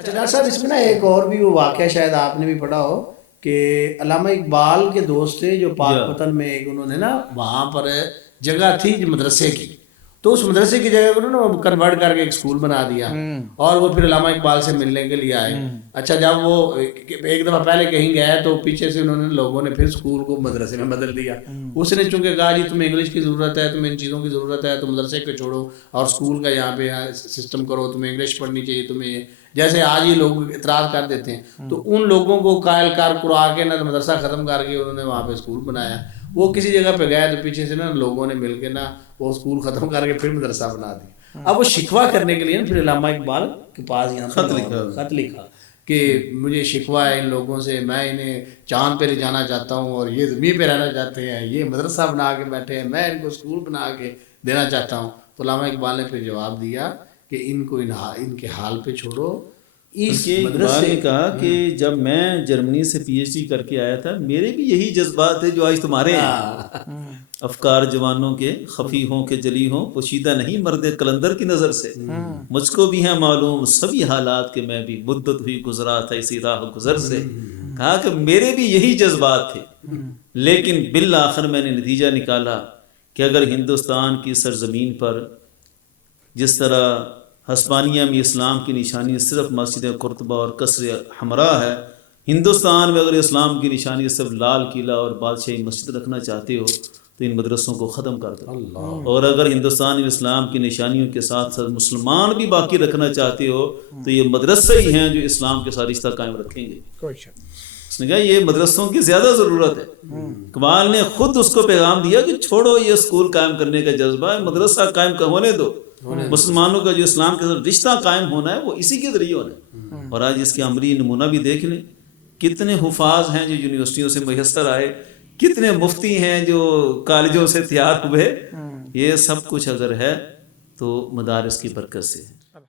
اچھا ڈاکٹر صاحب اس میں نا ایک اور بھی وہ واقعہ شاید آپ نے بھی پڑھا ہو کہ علامہ اقبال کے دوست تھے جو پاک پتن میں ایک انہوں نے نا وہاں پر جگہ تھی مدرسے کی، تو اس مدرسے کی جگہ کو انہوں نے کنورٹ کر کے ایک اسکول بنا دیا اور وہ پھر علامہ اقبال سے ملنے کے لیے آئے. اچھا جب وہ ایک دفعہ پہلے کہیں گئے تو پیچھے سے انہوں نے لوگوں نے پھر اسکول کو مدرسے میں بدل دیا. اس نے چونکہ کہا جی تمہیں انگلش کی ضرورت ہے، تمہیں ان چیزوں کی ضرورت ہے، تو مدرسے کو چھوڑو اور اسکول کا یہاں پہ سسٹم کرو، تمہیں انگلش پڑھنی چاہیے، تمہیں جیسے آج یہ لوگ اعتراض کر دیتے ہیں تو ان لوگوں کو قائل کار کرا کے نہ مدرسہ ختم کر کے انہوں نے وہاں پہ اسکول بنایا. وہ کسی جگہ پہ گئے تو پیچھے سے نا لوگوں نے مل کے نا وہ اسکول ختم کر کے پھر مدرسہ بنا دیا. اب وہ شکوہ کرنے کے لیے نا پھر علامہ اقبال کے پاس یہاں خط لکھا کہ مجھے شکوہ ہے ان لوگوں سے، میں انہیں چاند پہ لے جانا چاہتا ہوں اور یہ زمین پہ رہنا چاہتے ہیں، یہ مدرسہ بنا کے بیٹھے ہیں، میں ان کو اسکول بنا کے دینا چاہتا ہوں. تو علامہ اقبال نے پھر جواب دیا کہ ان کو ان کے حال پہ چھوڑو. اقبال نے کہا کہ جب میں جرمنی سے پی ایچ ڈی کر کے آیا تھا میرے بھی یہی جذبات تھے جو آج تمہارے ہیں. افکار جوانوں کے خفی ہوں کہ جلی ہوں، پوشیدہ نہیں مرد قلندر کی نظر سے، مجھ کو بھی ہے معلوم سبھی حالات کہ میں بھی مدت ہوئی گزرا تھا اسی راہ گزر سے. کہا کہ میرے بھی یہی جذبات تھے، لیکن بالآخر میں نے نتیجہ نکالا کہ اگر ہندوستان کی سرزمین پر جس طرح ہسپانیہ میں اسلام کی نشانی صرف مسجد قرطبہ اور قصر حمراء ہے، ہندوستان میں اگر اسلام کی نشانی صرف لال قلعہ اور بادشاہی مسجد رکھنا چاہتے ہو تو ان مدرسوں کو ختم کر دو، اور اگر ہندوستان میں اسلام کی نشانیوں کے ساتھ ساتھ مسلمان بھی باقی رکھنا چاہتے ہو تو یہ مدرسے ہی ہیں جو اسلام کے ساتھ رشتہ قائم رکھیں گے. اس نے کہا یہ مدرسوں کی زیادہ ضرورت ہے. اقبال نے خود اس کو پیغام دیا کہ چھوڑو یہ اسکول قائم کرنے کا جذبہ ہے، مدرسہ قائم ہونے دو. مسلمانوں کا جو اسلام کے ساتھ رشتہ قائم ہونا ہے وہ اسی کے ذریعے ہونا ہے. اور آج اس کے عملی نمونہ بھی دیکھ لیں، کتنے حفاظ ہیں جو یونیورسٹیوں سے میسر آئے، کتنے مفتی ہیں جو کالجوں سے تیار ہوئے. یہ سب کچھ اگر ہے تو مدارس کی برکت سے ہے.